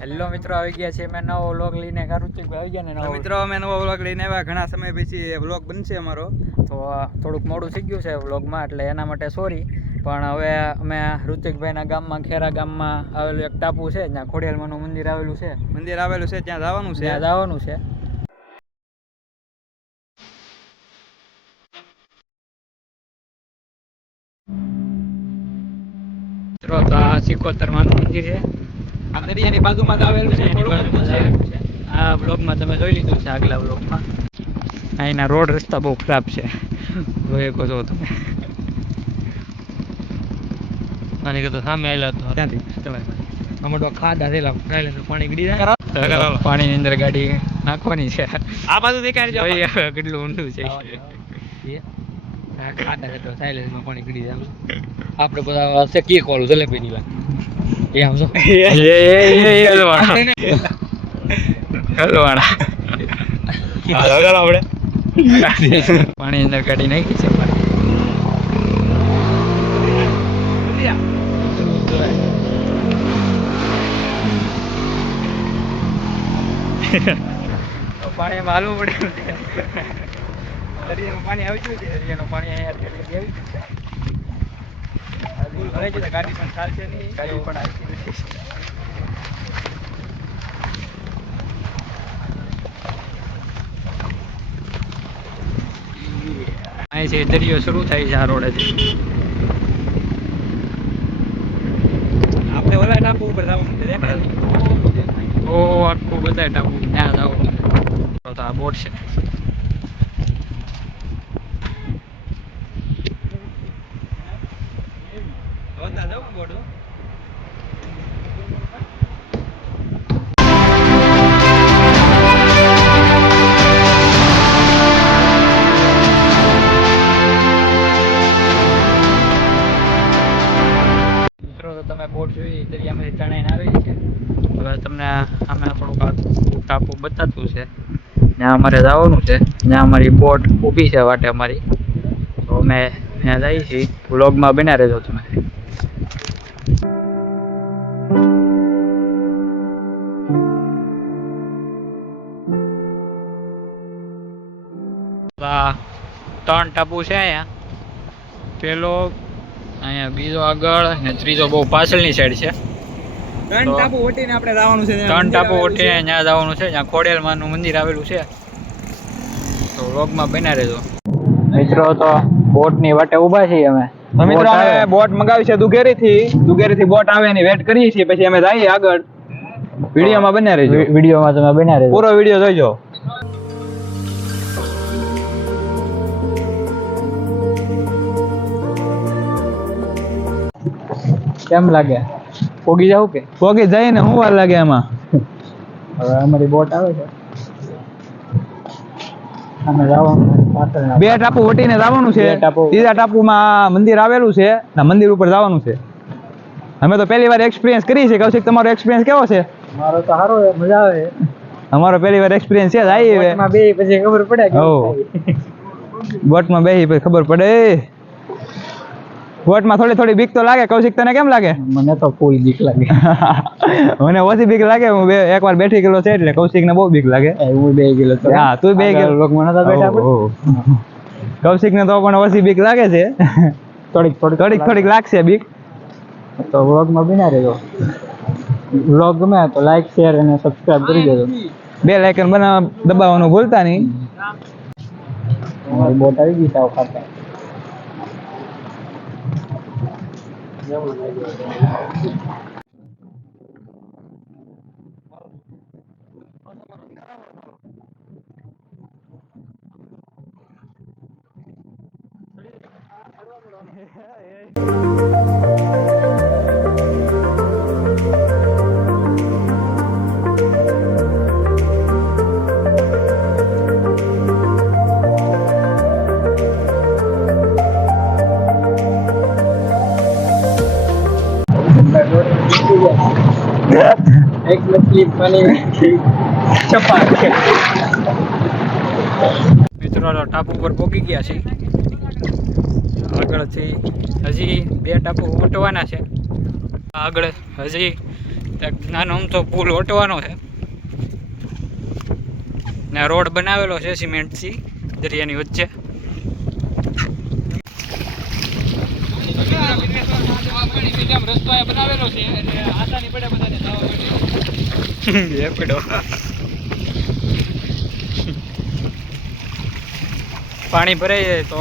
Hello મિત્રો આવી ગયા છે મેં નવો વ્લોગ લઈને. કારુચિક આવી ગયા ને નવો? મિત્રો અમે નવો વ્લોગ લઈને આવ્યા. ઘણા સમય પછી વ્લોગ બનશે અમારો. તો થોડુંક મોડું થઈ ગયું છે વ્લોગમાં એટલે એના માટે સોરી પણ હવે અમે ઋતિકભાઈના ગામમાં ખેરા ગામમાં આવેલું એક ટાપુ છે જ્યાં ખોડિયાલમાનું મંદિર આવેલું છે. મંદિર આવેલું છે ત્યાં જવાનું છે. ત્યાં જવાનું છે. મિત્રો તો આ સિકોતરમાનું મંદિર છે. આ દરિયાની બાજુમાં જ આવેલું છે આ બ્લોગમાં તમે જોઈ લીધું છે આગલા બ્લોગમાં. અહીંના રોડ રસ્તા બહુ ખરાબ છે. જોઈ શકો છો તમે. આની તો સામે આવેલા તો ક્યાંથી અમે તો ખાડા થયેલા ખાઈ તો પાણી ગડી જાય. પાણીની અંદર ગાડી નાખવાની છે. આ બાજુ દેખાય જો કેટલું ઊંડું છે. ખાડા છે તો સાયલેન્સમાં પાણી ગળી જાય આપણે બધા છે કેક વાળું જલેબી ની એ આમ જો હલવાણા આપણે પાણી અંદર ગાડી નાખી છે હાલવું પડ્યું દરિયાનું પાણી આવી ગયું છે. પાણી અહીંયા આવી ગયું છે, ગાડી પણ ચાલશે નહીં. ગાડી પણ આવી. અહીંથી દરિયો શરૂ થાય છે આ રોડેથી આપણે ઓલા ટાપુ ઉપર જવાનું ઓ આખું બધા ટાપુ. ત્યાં જવું તો આ બોટ છે. ટાપુ બતાતું છે. ત્યાં અમારે જવાનું છે. ત્યાં અમારી બોટ ઊભી છે વાટે અમારી. તો અમે ત્યાં જઈએ છીએ. વ્લોગમાં બના રહેજો તમે. ત્રણ ટાપુ છે અહીંયા. પેલો, અહીંયા બીજો આગળ અને ત્રીજો બહુ પાછળની સાઈડ છે. ત્રણ ટાપુ વટીને આપણે જવાનું છે ત્રણ ટાપુ આવેલું ત્યાં જવાનું છે જ્યાં ખોડિયાલમાનું મંદિર આવેલું છે. તો વ્લોગમાં બના રહેજો. મિત્રો તો બોટની વાટે ઊભા છીએ અમે. તો મિત્રો અમે બોટ મંગાવી છે દુગેરી થી દુગેરી થી બોટ આવે એની વેટ કરીએ છીએ પછી અમે જઈએ આગળ. વિડીયોમાં બન્યા રહેજો. વિડીયોમાં તમે બન્યા રહેજો. પૂરો વીડિયો જોઈજો કેમ લાગે? પોગી જાવ કે? પોગી જાય ને હું વાર લાગે એમાં હવે અમારી બોટ આવે છે. બે ટાપુ વટીને જવાનું છે. ત્રીજા ટાપુમાં મંદિર આવેલું છે ના મંદિર ઉપર જવાનું છે. અમે તો પહેલી વાર એક્સપિરિયન્સ કરી છે. કૌશિક તમારો એક્સપિરિયન્સ કેવો છે? મારો તો સારો છે, મજા આવે. અમારો પહેલી વાર એક્સપિરિયન્સ છે જ આવી બોટમાં બે પછી ખબર પડે બોટમાં બેસી પછી ખબર પડે. બોટમાં થોડી થોડી બીક તો લાગે. કૌશિક તને કેમ લાગે? મને તો ફૂલ બીક લાગે. મને ઓછી બીક લાગે. હું બે એકવાર બેઠી ગયેલો છે એટલે કૌશિક ને બહુ બીક લાગે. હું બે ગયેલો છું. હા તું બે ગયેલો. લોક મને તો બેઠા આપણે? કૌશિક ને તો પણ ઓછી બીક લાગે છે. થોડીક થોડીક થોડીક થોડીક લાગશે બીક. તો વ્લોગમાં બિના રહેજો. વ્લોગ ગમે તો લાઈક શેર અને સબસ્ક્રાઇબ કરી દેજો. બે લાઇકન બનાવ દબાવવાનું ભૂલતા નહીં. બોટ આવી ગઈ સાવ ખાતા that was negative. એક મછલી પાણી ચપા મિત્રો ટાપુ પર પહોંચી ગયા છે આગળથી હજી બે ટાપુ ઓટવાના છે. આગળ હજી નાનો તો પુલ ઓટવાનો છે. ને રોડ બનાવેલો છે સિમેન્ટથી દરિયાની વચ્ચે રસ્તો બનાવેલો છે એટલે આસાની પડે બધાને જવા એ પડ્યો પાણી ભરાઈ જાય તો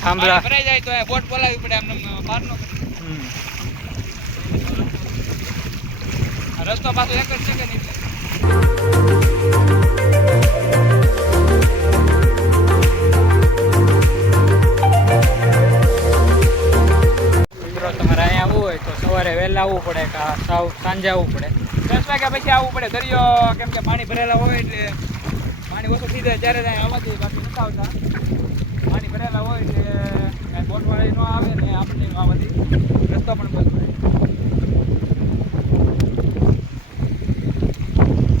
થાંભલા ભરાઈ જાય તો બોટ બોલાવી પડે આમને બહારનો. હમ. રસ્તો પાછો એક જ છે કે નહીં? વહેલા આવવું પડે કે સાવ સાંજે આવવું પડે. દસ વાગ્યા પછી આવવું પડે. દરિયો કેમ કે પાણી ભરેલા હોય એટલે પાણી ઓછું થઈ જાય ત્યારે ત્યાં આવવાથી બાકી નથી આવતા. પાણી ભરેલા હોય એટલે બોટવાળી ન આવે ને આપણને આવવાથી રસ્તો પણ બંધ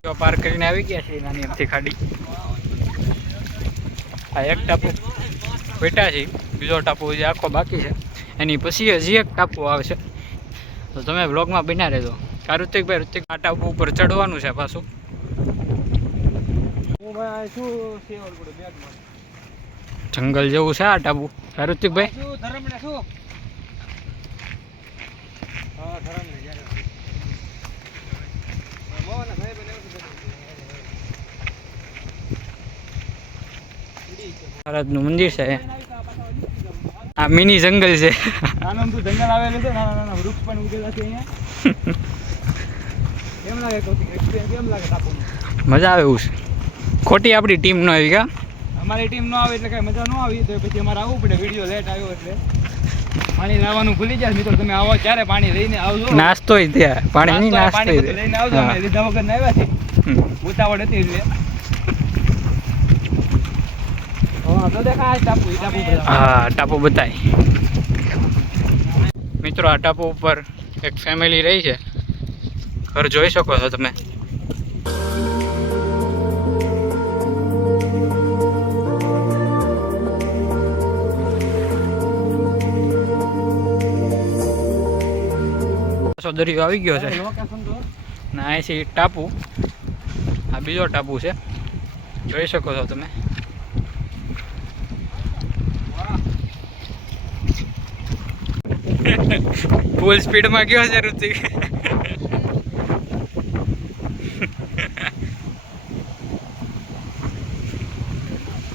પડે પાર કરીને આવી ગયા છે નાની અમથી ખાડી. આ એક ટાપુ બેઠા છે બીજો ટાપુ જે આખો બાકી છે. એની પછી હજી એક ટાપુ આવશે તો તમે બ્લોગમાં બન્યા રહેજો. કા ઋતિકભાઈ ઋતિક આટા ઉપર ચડવાનું છે પાછું. જંગલ જેવું છે આ ટાબુ ઋતિકભાઈ ભારતનું મંદિર છે. આ મિની જંગલ છે. નાનું જંગલ આવેલું છે. નાના નાના વૃક્ષ પણ ઉગેલા છે અહીંયા. કેમ લાગે એક્સપિરિયન્સ કેમ લાગે ટાપુનો મજા આવે એવું છે. ખોટી આપણી ટીમ ન આવી કા? અમારી ટીમ ન આવે એટલે કઈ મજા ન આવી. તો પછી અમારે આવવું પડે. વીડિયો લેટ આવ્યો એટલે. પાણી લાવવાનું ભૂલી જાય મિત્રો તમે આવો ત્યારે પાણી લઈને આવજો. નાસ્તો ત્યાં પાણી નહીં નાસ્તો લઈને આવજો. અમે લીધા વગર ના આવ્યા છે ઉતાવળ હતી એટલે. હા, ટાપુ બતાય. મિત્રો, આ ટાપુ ઉપર એક ફેમિલી રહી છે. ઘર જોઈ શકો છો તમે. દરિયો આવી ગયો છે. ને અહીંથી ટાપુ, આ બીજો ટાપુ છે. જોઈ શકો છો તમે. ફૂલ સ્પીડમાં ગયો છે ઋતિક.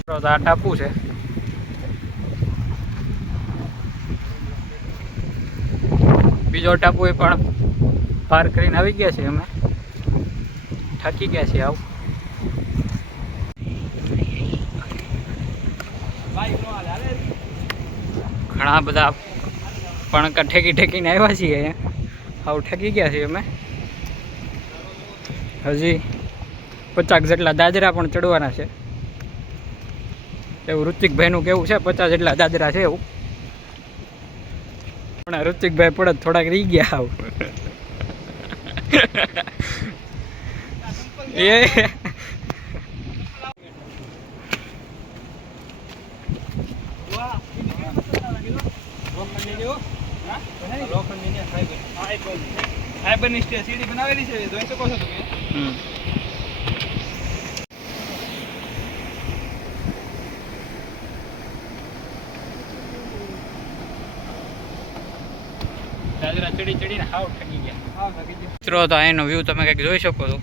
આ ટાપુ છે. બીજો ટાપુ એ પણ પાર કરીને આવી ગયા છીએ અમે. થાકી ગયા છીએ આવું. ઘણા બધા પણ ઠેકી ઠેકીને આવ્યા છીએ. અહીંયા આવું ઠેકી ગયા છીએ અમે. હજી પચાસ જેટલા દાદરા પણ ચડવાના છે. એવું ઋતિકભાઈનું કેવું છે? પચાસ જેટલા દાદરા છે એવું. પણ ઋતિકભાઈ પડત થોડાક રહી ગયા આવું એ વાહ લોખંડની જેવો હા લોખંડની ને ફાઈબર ફાઈબરની સ્ટે સીડી બનાવેલી છે જોઈ શકો છો તમે હમ. દાદરા ચડી ચડીને હાવ ઠગી ગયા હા થકી ગયું મિત્રો તો એનો વ્યૂ તમે કંઈક જોઈ શકો છો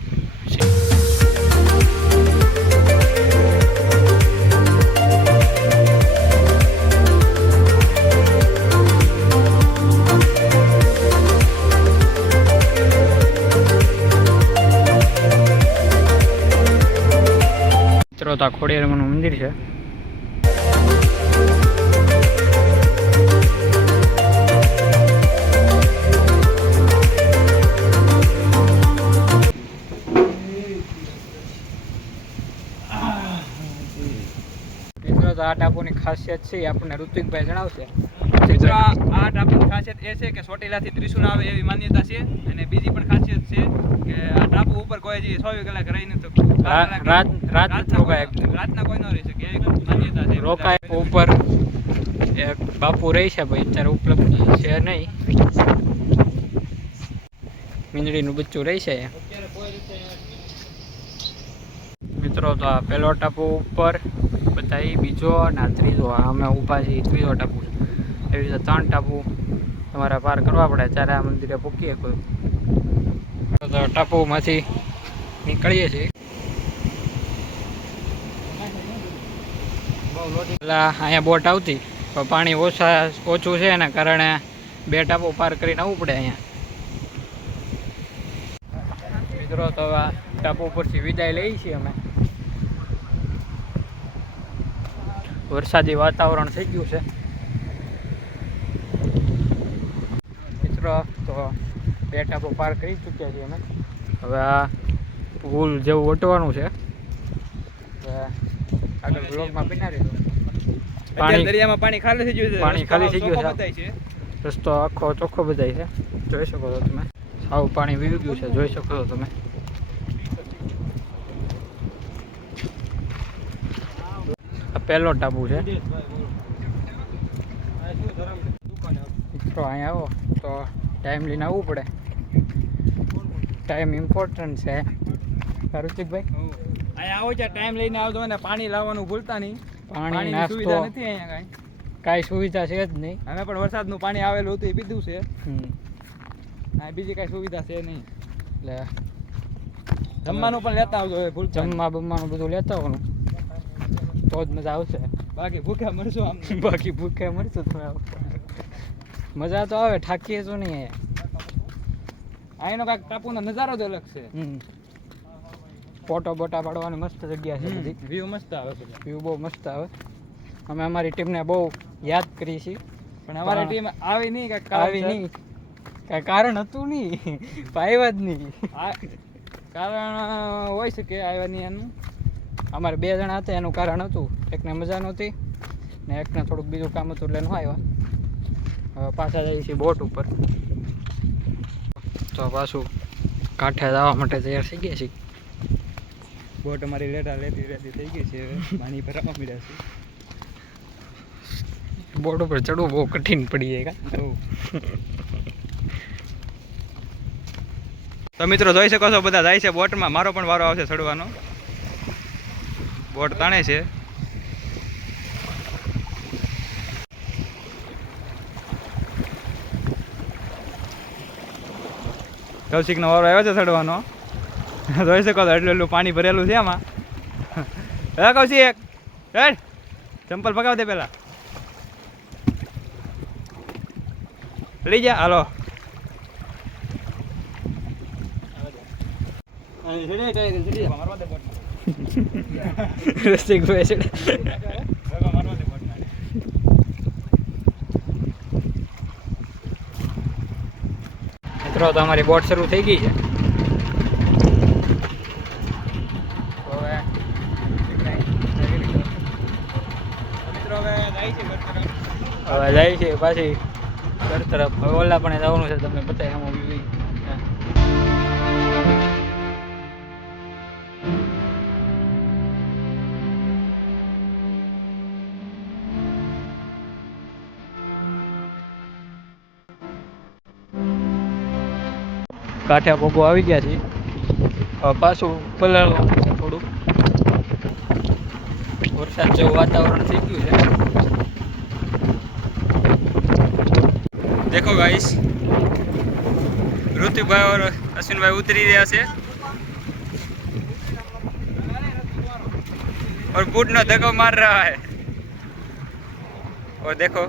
મિત્રો તો આ ખોડિયારમાંનું મંદિર છે. મિત્રો તો આ ટાપુની ખાસિયત છે, એ આપણને ઋતિકભાઈ જણાવશે. મિત્રો આ ટાપુની ખાસિયત એ છે કે ચોટીલાથી ત્રિશુલ આવે એવી માન્યતા છે અને બીજી પણ ખાસિયત છે કે આ ટાપુ ઉપર કોઈ હજી ચોવીસ કલાક રહી નથી રાત- રાત રોકાય. રાતના કોઈ ન રહી શકે એવી માન્યતા છે. રોકાય ઉપર એક બાપુ રહી છે ભાઈ અત્યારે ઉપલબ્ધ છે નહીં. મીંદડીનું બચ્ચું રહી છે. મિત્રો તો આ પહેલો ટાપુ ઉપર બતાવી બીજો અને ત્રીજો. અમે ઊભા છીએ ત્રીજો ટાપુ છે. એવી રીતે ત્રણ ટાપુ તમારે પાર કરવા પડે, ત્યારે આ મંદિરે પૂકીએ કોઈ. તો ટાપુમાંથી નીકળીએ છીએ. પેલા અહીંયા બોટ આવતી, પણ પાણી ઓછા, ઓછું છે એના કારણે બે ટાપુ પાર કરીને આવવું પડે અહીંયા. મિત્રો, તો આ ટાપુ ઉપરથી વિદાય લઈ છીએ અમે. વરસાદી વાતાવરણ થઈ ગયું છે. મિત્રો તો બે ટાપો પાર કરી ચૂક્યા છીએ અમે. હવે આ પુલ જેવું વટવાનું છે. આગળ બ્લોગમાં બિના રહીશું પાણી દરિયામાં પાણી ખાલી થઈ ગયું છે. પાણી ખાલી થઈ ગયું છે. છે. રસ્તો આખો ચોખ્ખો બધાય છે. જોઈ શકો છો તમે. સાવ પાણી વીવી ગયું છે. જોઈ શકો છો તમે. આ પહેલો ટાપુ છે. મિત્રો અહીંયા આવો તો ટાઈમ લઈને આવવું પડે. ટાઈમ ઇમ્પોર્ટન્ટ છે. ઋતિકભાઈ અહીંયા આવો છે ટાઈમ લઈને આવજો અને પાણી લાવવાનું ભૂલતા નહીં. પાણી સુવિધા નથી અહીંયા કાંઈ. કાંઈ સુવિધા છે જ નહીં. અમે પણ વરસાદનું પાણી આવેલું હતું એ પીધું છે. હા બીજી કાંઈ સુવિધા છે નહીં. એટલે જમવાનું પણ લેતા આવજો ભૂલ જમવા બમવાનું બધું લેતા આવવાનું. તો જ મજા આવશે. બાકી ભૂખ્યા મરશું આમ. બાકી ભૂખ્યા મળશું તમે. મજા તો આવે ઠાકીએ તો નહીં અહીંનો કાંઈક ટાપુનો નજારો જ અલગ છે. ફોટો બોટા પાડવાની મસ્ત જગ્યા છે બધી. વ્યૂ મસ્ત આવે છે. વ્યૂ બહુ મસ્ત આવે. અમે અમારી ટીમને બહુ યાદ કરી છીએ. પણ અમારી ટીમ આવી નહીં કાંઈક આવી નહીં. કાંઈ કારણ હતું નહીં. આવ્યા જ નહીં. કારણ હોય શકે આવ્યા નહીં એનું. અમારે બે જણા હતા એનું કારણ હતું. એકને મજા નહોતી ને એકને થોડુંક બીજું કામ હતું એટલે ન આવ્યા. હવે પાછા જઈએ છીએ બોટ ઉપર. તો પાછું કાંઠે જવા માટે તૈયાર થઈ ગયા છીએ. બોટ અમારી લેટા લેતી લેતી થઈ ગઈ છે. હવે પાણી ભરાવા મળ્યા છે. બોટ ઉપર ચડવું બહુ કઠિન પડી જાય તો મિત્રો જોઈ શકો છો બધા જાય છે બોટમાં. મારો પણ વારો આવશે ચડવાનો. બોટ તાણે છે. કૌશિકનો વારો આવ્યો છે ચડવાનો. જોઈ શકો તો એટલું એટલું પાણી ભરેલું છે આમાં. હે કૌશિક હેડ ચંપલ પગાવ દે પહેલાં લઈ જા હાલો. રસિકભાઈ મિત્રો તો અમારી બોટ શરૂ થઈ ગઈ છે. હવે હવે જાય છે પાછી. ઘર તરફ. ઓલા પણ જવાનું છે તમને બતાય કાંઠે ભોગો આવી ગયા છે હવે પાછું પલાળવા પડશે થોડું વરસાદ જેવું વાતાવરણ થઈ ગયું છે देखो गाइस ऋतिकभाई और अश्विनभाई उतरी રહ્યા છે और बूट નો धक्को मार रहा है और देखो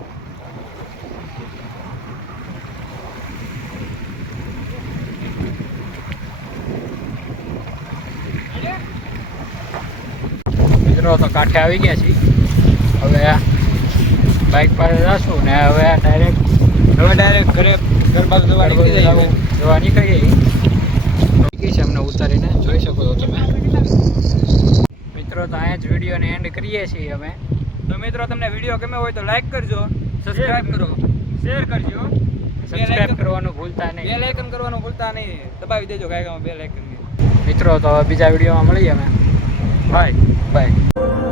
મિત્રો તો કાંઠે આવી ગયા છીએ. હવે બાઇક પાસે જશું ને હવે ડાયરેક્ટ હવે ડાયરેક્ટ ઘરે ઘર બાજુ જવા નીકળી જઈએ. જવા નીકળી છે અમને ઉતારીને જોઈ શકો છો તમે. મિત્રો તો અહીંયા જ વિડીયોને એન્ડ કરીએ છીએ અમે. તો મિત્રો તમને વીડિયો ગમે હોય તો લાઈક કરજો સબસ્ક્રાઈબ કરો. શેર કરજો. સબસ્ક્રાઇબ કરવાનું ભૂલતા નહીં. લાઇકન કરવાનું ભૂલતા નહીં. દબાવી દેજો કાંઈ બે લાઇકન મિત્રો તો હવે બીજા વિડીયોમાં મળીએ અમે. Bye bye